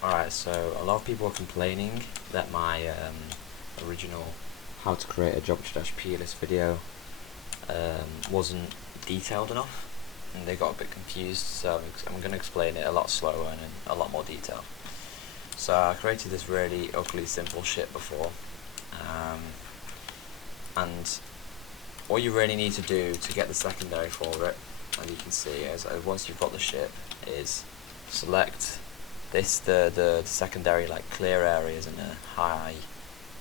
Alright, so a lot of people are complaining that my original how to create a geometry-PLST video wasn't detailed enough, and they got a bit confused, so I'm going to explain it a lot slower and in a lot more detail. So I created this really ugly simple ship before, and all you really need to do to get the secondary for it, as you can see, is once you've got the ship, is select this the secondary like clear areas in a high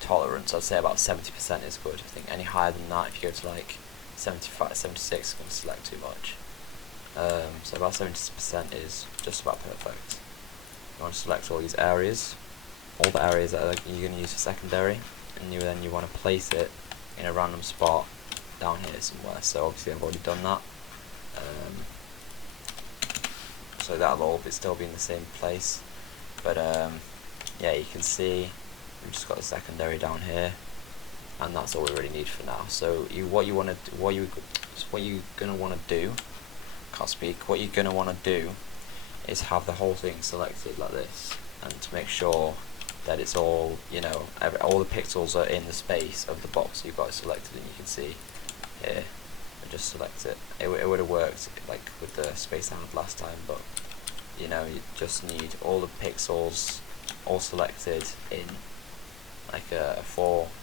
tolerance. I'd say about 70% is good. I think any higher than that, if you go to like 75, 76, it's going to select too much. So about 70% is just about perfect. You want to select all these areas, all the areas that you're going to use for secondary, and then you want to place it in a random spot down here somewhere. So obviously I've already done that. So that'll all still be in the same place, but yeah, you can see we've just got the secondary down here, and that's all we really need for now. So what you're gonna want to do, can't speak. What you're gonna want to do is have the whole thing selected like this, and to make sure that it's all, all the pixels are in the space of the box you've got it selected, and you can see here. Just select it. It would have worked like with the space I had last time, but you just need all the pixels all selected in like a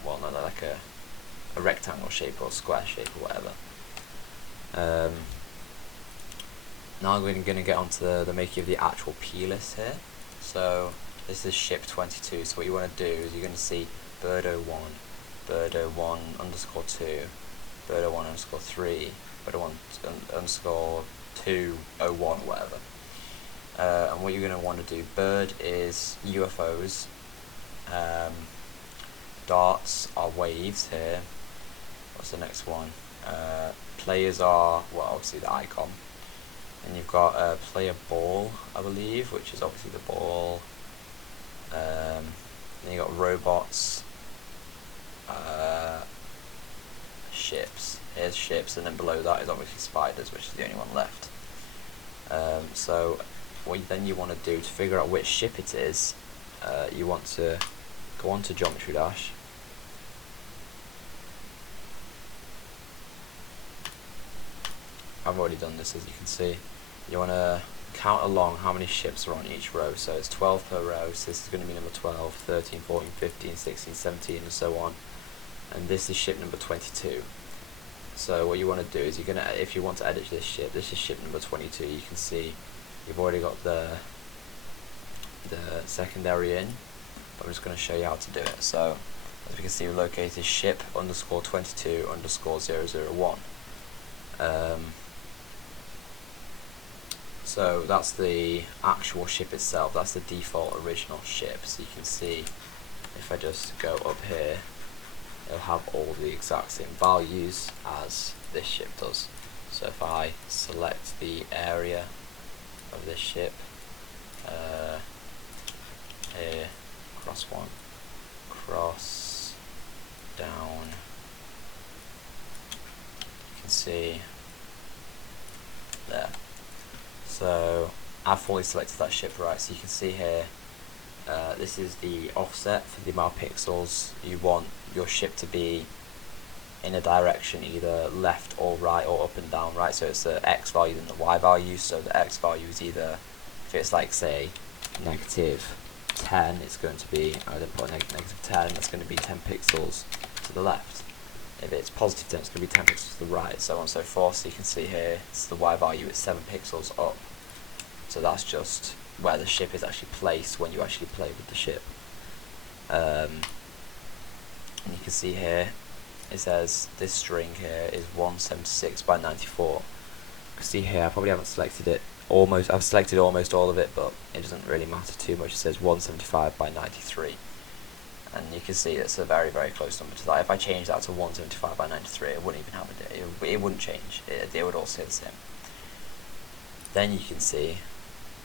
like a rectangle shape or square shape or whatever. Now we're going to get onto the making of the actual PLST here. So this is ship 22. So what you want to do is you're going to see bird01, bird01 underscore 2, bird01 underscore 3, bird01 underscore 201, whatever. And what you're going to want to do, bird is UFOs, darts are waves here. What's the next one? Players are, well, obviously the icon. And you've got player ball, I believe, which is obviously the ball. Then you've got robots, ships. Here's ships, and then below that is obviously spiders, which is the only one left. So what you want to do to figure out which ship it is, you want to go on to Geometry Dash. I've already done this, as you can see. You want to count along how many ships are on each row. So it's 12 per row, so this is going to be number 12, 13, 14, 15, 16, 17, and so on. And this is ship number 22. So what you want to do is if you want to edit this is ship number 22. You can see you've already got the secondary in. I'm just going to show you how to do it. So as we can see, we located ship underscore 22 underscore 001. So that's the actual ship itself. That's the default original ship. So you can see if I just go up here, it'll have all the exact same values as this ship does. So if I select the area of this ship, here, cross one, cross, down, you can see there. So I've fully selected that ship, right? So you can see here, this is the offset for the amount of pixels you want your ship to be in a direction, either left or right or up and down, right? So it's the X value and the Y value. So the X value is either, if it's like say -10, it's going to be, I don't put -10, that's going to be 10 pixels to the left. If it's +10, it's going to be 10 pixels to the right, so on and so forth. So you can see here, it's the Y value is 7 pixels up. So that's just where the ship is actually placed when you actually play with the ship. And you can see here, it says this string here is 176 by 94. You can see here, I probably haven't selected it I've selected almost all of it, but it doesn't really matter too much. It says 175 by 93. And you can see it's a very, very close number to that. If I change that to 175 by 93, it wouldn't even have it wouldn't change. It would all stay the same. Then you can see,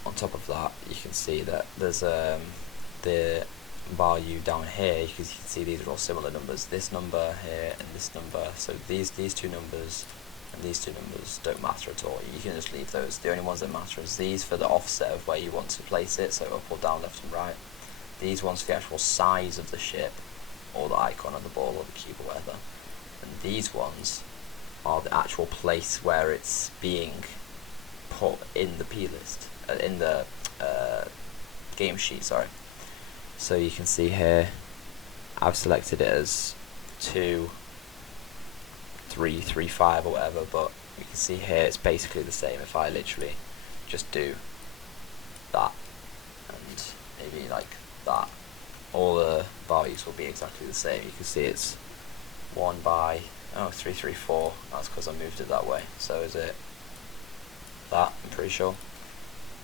on top of that, you can see that there's the value down here, because you can see these are all similar numbers. This number here and this number. So these two numbers and these two numbers don't matter at all. You can just leave those. The only ones that matter is these for the offset of where you want to place it, so up or down, left and right. These ones for the actual size of the ship, or the icon of the ball or the cube or whatever. And these ones are the actual place where it's being put in the plist, in the game sheet, sorry. So you can see here, I've selected it as 2, 3, 3, 5 or whatever, but you can see here it's basically the same if I literally just do that and maybe like that. All the values will be exactly the same. You can see it's 1 by 3, 3, 4. That's because I moved it that way. So is it that? I'm pretty sure.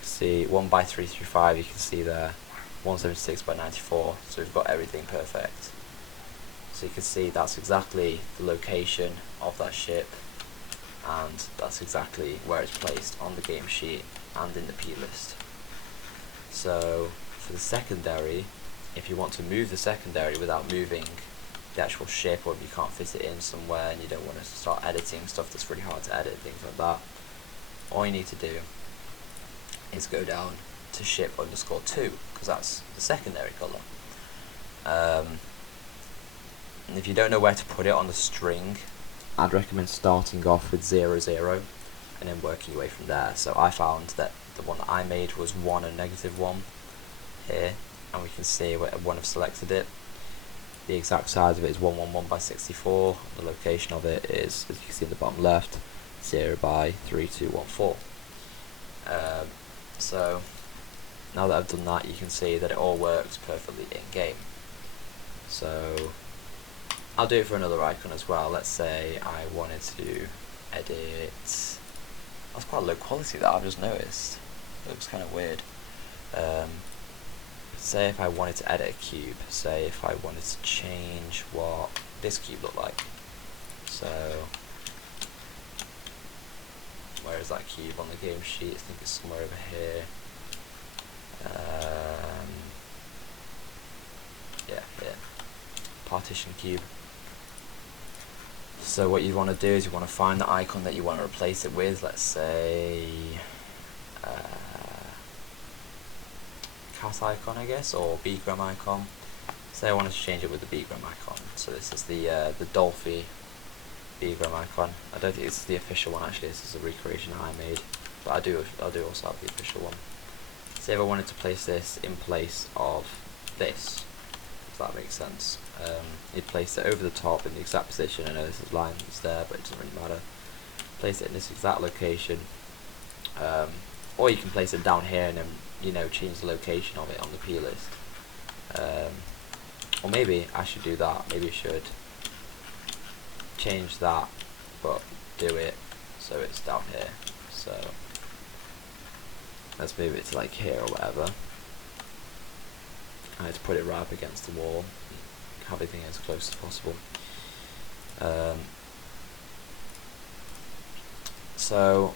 See 1 by 3, 3, 5. You can see there 176 by 94. So we've got everything perfect. So you can see that's exactly the location of that ship, and that's exactly where it's placed on the game sheet and in the plist. So for the secondary, if you want to move the secondary without moving the actual ship, or if you can't fit it in somewhere and you don't want to start editing stuff that's really hard to edit, things like that, all you need to do is go down to ship underscore 2, because that's the secondary colour. And if you don't know where to put it on the string, I'd recommend starting off with 0, 0 and then working your way from there. So I found that the one that I made was 1 and -1 here, and we can see when I've selected it, the exact size of it is 111 by 64. The location of it is, as you can see in the bottom left, 0 by 3214. So now that I've done that, you can see that it all works perfectly in game. So I'll do it for another icon as well. Let's say I wanted to edit. That's quite low quality, that I've just noticed. It looks kind of weird. Say if I wanted to edit a cube, say if I wanted to change what this cube looked like. So where is that cube on the game sheet? I think it's somewhere over here. Yeah, here. Partition cube. So what you want to do is you want to find the icon that you want to replace it with. Let's say cat icon, I guess, or bgram icon. Say I wanted to change it with the bgram icon. So this is the Dolphy bgram icon. I don't think it's the official one actually. This is a recreation I made, but I do also have the official one. Say if I wanted to place this in place of this, if that makes sense. You'd place it over the top in the exact position. I know this is lines there, but it doesn't really matter. Place it in this exact location, or you can place it down here and then change the location of it on the plist. Or maybe I should do that. Maybe I should change that, but do it so it's down here. So let's move it to like here or whatever. I had to put it right up against the wall, have everything as close as possible. So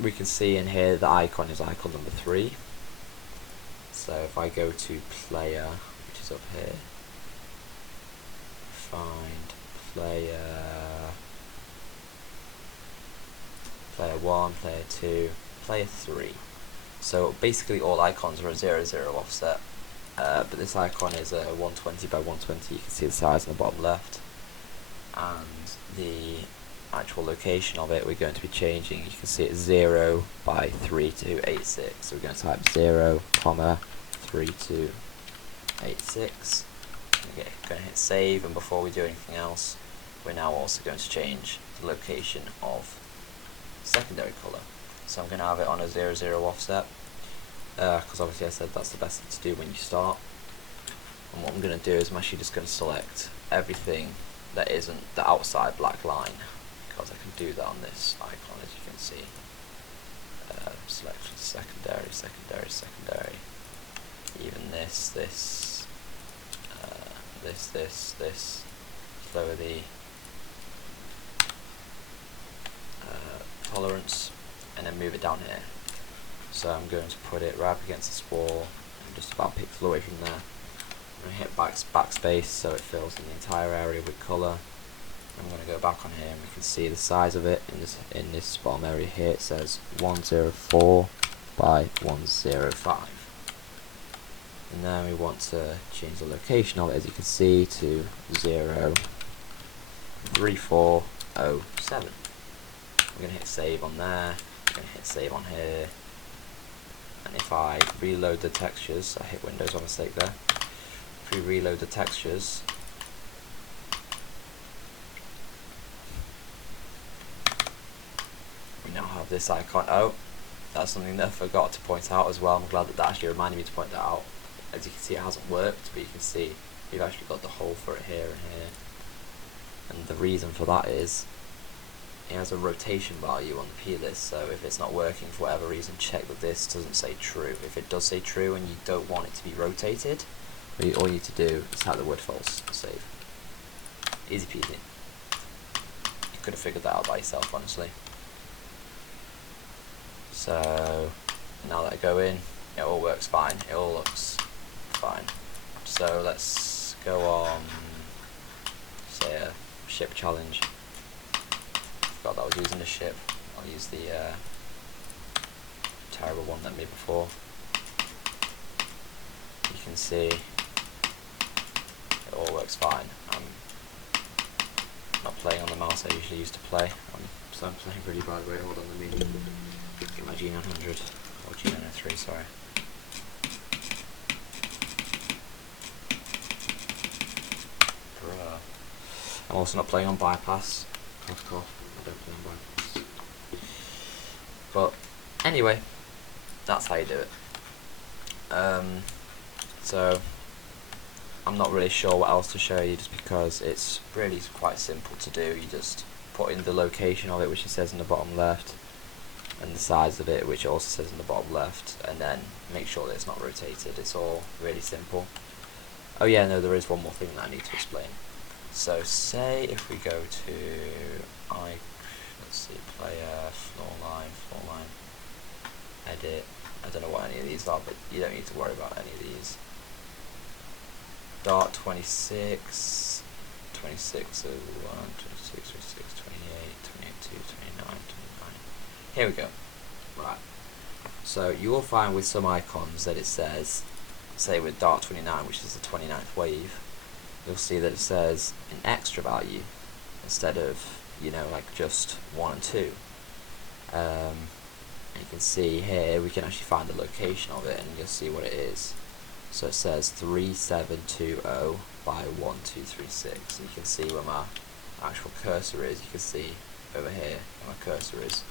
we can see in here the icon is icon number 3. So if I go to player, which is up here, find player 1, player 2, player 3. So basically all icons are a 0, 0 offset. But this icon is a 120 by 120. You can see the size in the bottom left, and the actual location of it we're going to be changing. You can see it's 0 by 3286. So we're going to type 0, 3286. Okay, going to hit save, and before we do anything else, we're now also going to change the location of secondary colour. So I'm going to have it on a 0, 0 offset. Because obviously I said that's the best thing to do when you start. And what I'm going to do is I'm actually just going to select everything that isn't the outside black line, because I can do that on this icon, as you can see. Select secondary, secondary, secondary. Even this. Lower the tolerance, and then move it down here. So I'm going to put it right up against this wall, and just about a pixel away from there. I'm going to hit backspace so it fills in the entire area with colour. I'm going to go back on here and we can see the size of it in this bottom area here. It says 104 by 105. And then we want to change the location of it, as you can see, to 03407. We're going to hit save on there, we're going to hit save on here, and if I reload the textures, I hit Windows by mistake there, if we reload the textures, we now have this icon. Oh, that's something that I forgot to point out as well. I'm glad that actually reminded me to point that out. As you can see, it hasn't worked, but you can see we've actually got the hole for it here and here. And the reason for that is it has a rotation value on the plist, so if it's not working for whatever reason, check that this doesn't say true. If it does say true and you don't want it to be rotated, all you need to do is type the word false and save. Easy peasy. You could have figured that out by yourself, honestly. So now that I go in, it all works fine. It all looks fine. So let's go on, say, a ship challenge. Forgot that I was using the ship. I'll use the terrible one that I made before. You can see it all works fine. I'm not playing on the mouse I usually used to play. So I'm playing really bad. Wait, hold on, let me get my G900 or G903, sorry. I'm also not playing on bypass. Cough, cough. I don't play on bypass. But anyway, that's how you do it. So I'm not really sure what else to show you, just because it's really quite simple to do. You just put in the location of it, which it says in the bottom left, and the size of it, which it also says in the bottom left, and then make sure that it's not rotated. It's all really simple. Oh yeah, no, there is one more thing that I need to explain. So say if we go to let's see, player, floor line, edit. I don't know what any of these are, but you don't need to worry about any of these. Dart 26, 26, 01, 26, 26, 28, 28, 2, 29, 29. Here we go. Right. So you will find with some icons that it says, say with Dart 29, which is the 29th wave, you'll see that it says an extra value instead of, you know, like just 1 and 2. And you can see here we can actually find the location of it, and you'll see what it is. So it says 3720 by 1236. You can see where my actual cursor is. You can see over here where my cursor is.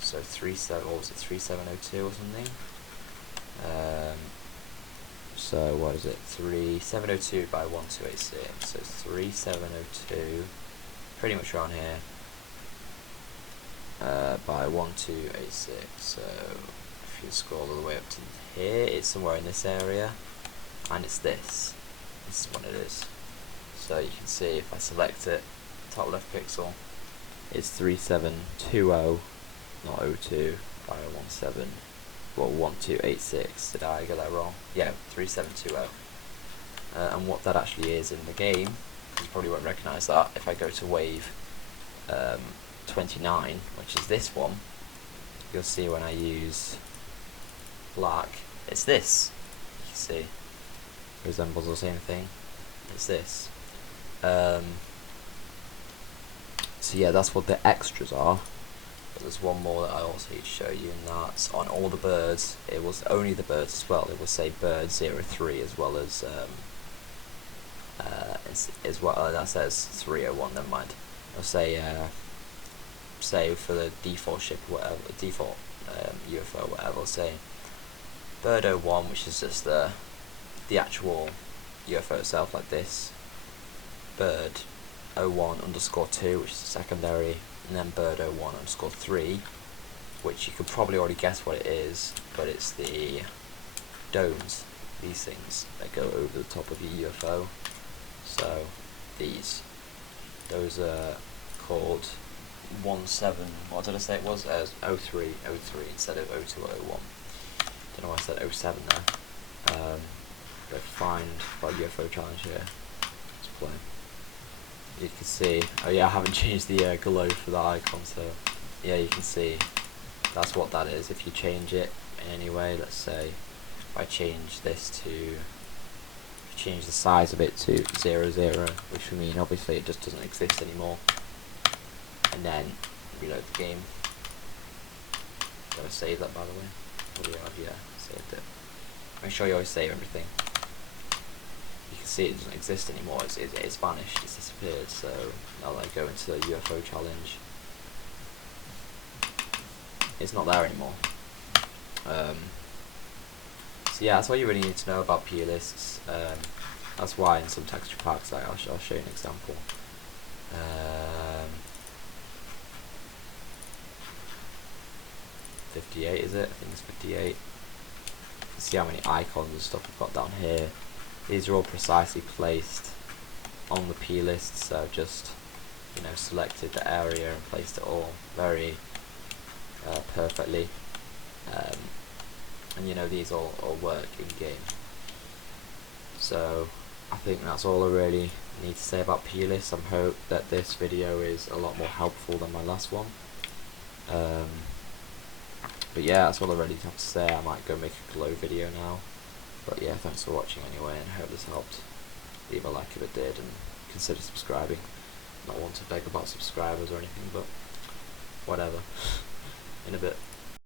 So 3702 or something. So what is it? 3702 by 1286. So 3702, pretty much around here, by 1286. So if you scroll all the way up to here, it's somewhere in this area, and it's this. This is what it is. So you can see if I select it, top left pixel, it's 3720, not 02, by 1286. Did I get that wrong? Yeah, 3720. And what that actually is in the game, you probably won't recognise that. If I go to wave 29, which is this one, you'll see when I use black, it's this. You can see, resembles the same thing. It's this. So yeah, that's what the extras are. But there's one more that I also need to show you, and that's on all the birds. It was only the birds as well. It will say bird 03 as well as that says 301. Never mind. I'll say say for the default ship, whatever, default UFO, whatever. I'll say bird 01, which is just the actual UFO itself, like this. Bird 01_2, which is secondary, and then bird 01_3, which you could probably already guess what it is, but it's the domes, these things that go over the top of your UFO. So those are called 17, what did I say it was? 03 instead of 02 or 01. Don't know why I said 07 there. Go find our UFO challenge here. Let's play. you can see, oh yeah, I haven't changed the glow for the icon, so yeah, you can see that's what that is. If you change it in any way, let's say if I change this to, change the size of it to 0, 0, which would mean obviously it just doesn't exist anymore, and then reload the game. Did I save that, by the way? What do you have? Yeah, saved it. Make sure you always save everything. You can see it doesn't exist anymore, it's vanished, it's disappeared. So now that I go into the UFO challenge, it's not there anymore. So yeah, that's all you really need to know about PLSTs. That's why in some texture packs, I'll show you an example. 58 is it? I think it's 58. See how many icons and stuff we've got down here. These are all precisely placed on the PLST, so I've just, you know, selected the area and placed it all very perfectly. And you know, these all work in game. So I think that's all I really need to say about PLST. I hope that this video is a lot more helpful than my last one. But yeah, that's all I really have to say. I might go make a glow video now. But yeah, thanks for watching anyway, and I hope this helped. Leave a like if it did, and consider subscribing. Not want to beg about subscribers or anything, but whatever. In a bit.